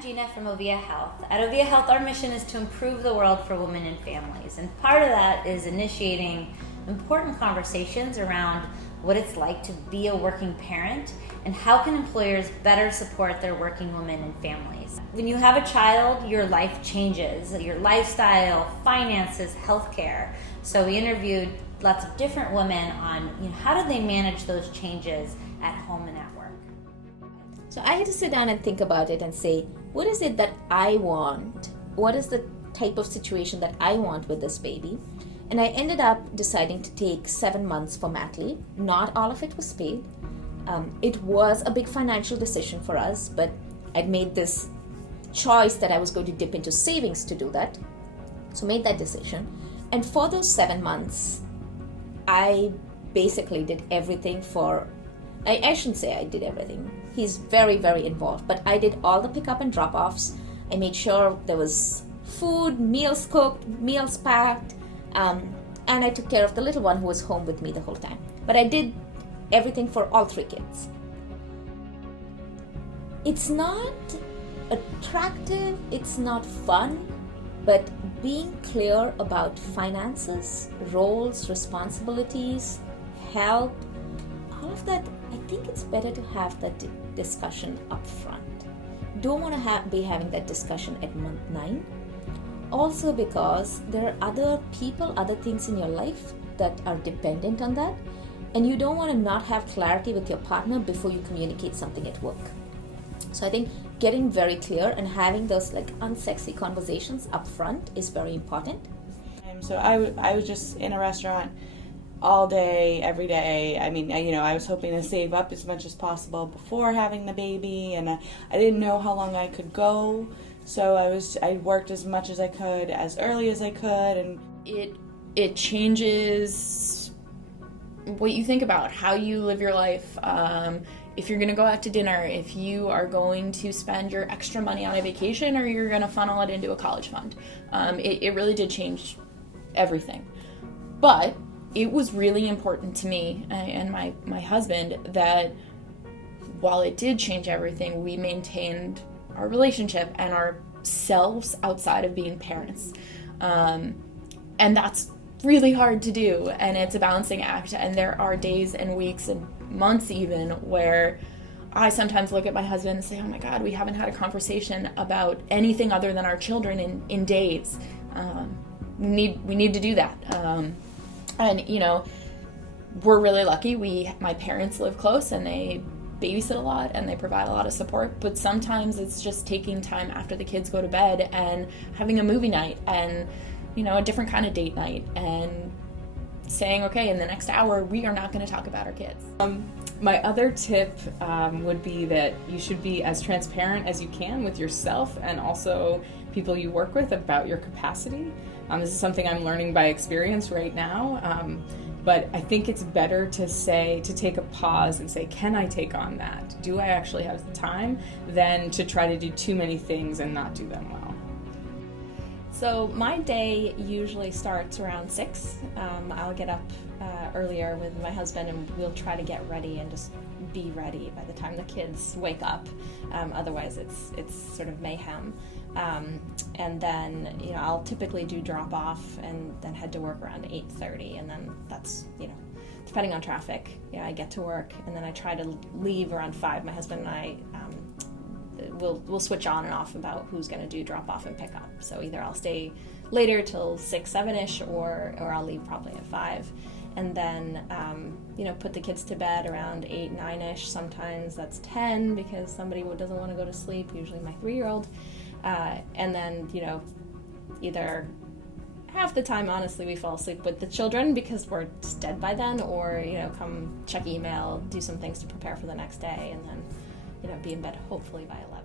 I'm Gina from Ovia Health. At Ovia Health, our mission is to improve the world for women and families. And part of that is initiating important conversations around what it's like to be a working parent and how can employers better support their working women and families. When you have a child, your life changes, your lifestyle, finances, healthcare. So we interviewed lots of different women on how do they manage those changes at home and at work. So I had to sit down and think about it and say, what is it that I want? What is the type of situation that I want with this baby? And I ended up deciding to take 7 months for mat leave. Not all of it was paid. It was a big financial decision for us, but I'd made this choice that I was going to dip into savings to do that. So made that decision. And for those 7 months, I basically did everything I shouldn't say I did everything. He's very, very involved. But I did all the pickup and drop-offs. I made sure there was food, meals cooked, meals packed, and I took care of the little one who was home with me the whole time. But I did everything for all 3 kids. It's not attractive, it's not fun, but being clear about finances, roles, responsibilities, help, all of that, I think it's better to have that discussion up front. Don't want to be having that discussion at month 9. Also because there are other people, other things in your life that are dependent on that, and you don't want to not have clarity with your partner before you communicate something at work. So I think getting very clear and having those unsexy conversations up front is very important. So I was just in a restaurant all day, every day. I mean, I was hoping to save up as much as possible before having the baby, and I didn't know how long I could go. So I worked as much as I could, as early as I could, and it changes what you think about, how you live your life. If you're going to go out to dinner, if you are going to spend your extra money on a vacation, or you're going to funnel it into a college fund. It really did change everything. But it was really important to me and my husband that while it did change everything, we maintained our relationship and ourselves outside of being parents. And that's really hard to do, and it's a balancing act, and there are days and weeks and months even where I sometimes look at my husband and say, oh my God, we haven't had a conversation about anything other than our children in days. We need to do that. And we're really lucky. My parents live close and they babysit a lot and they provide a lot of support, but sometimes it's just taking time after the kids go to bed and having a movie night and a different kind of date night and saying, okay, in the next hour we are not going to talk about our kids. My other tip would be that you should be as transparent as you can with yourself and also people you work with about your capacity. This is something I'm learning by experience right now, but I think it's better to take a pause and say, can I take on that? Do I actually have the time? Than to try to do too many things and not do them well. So my day usually starts around 6. I'll get up earlier with my husband and we'll try to get ready and just be ready by the time the kids wake up. Otherwise it's sort of mayhem. And then I'll typically do drop off and then head to work around 8:30, and then that's depending on traffic. I get to work and then I try to leave around 5. My husband and I we'll switch on and off about who's going to do drop off and pick up. So either I'll stay later till 6, 7ish, or I'll leave probably at 5, and then put the kids to bed around 8, 9ish. Sometimes that's 10 because somebody doesn't want to go to sleep. Usually my 3-year-old, and then either half the time honestly we fall asleep with the children because we're just dead by then, or come check email, do some things to prepare for the next day, and then be in bed hopefully by 11.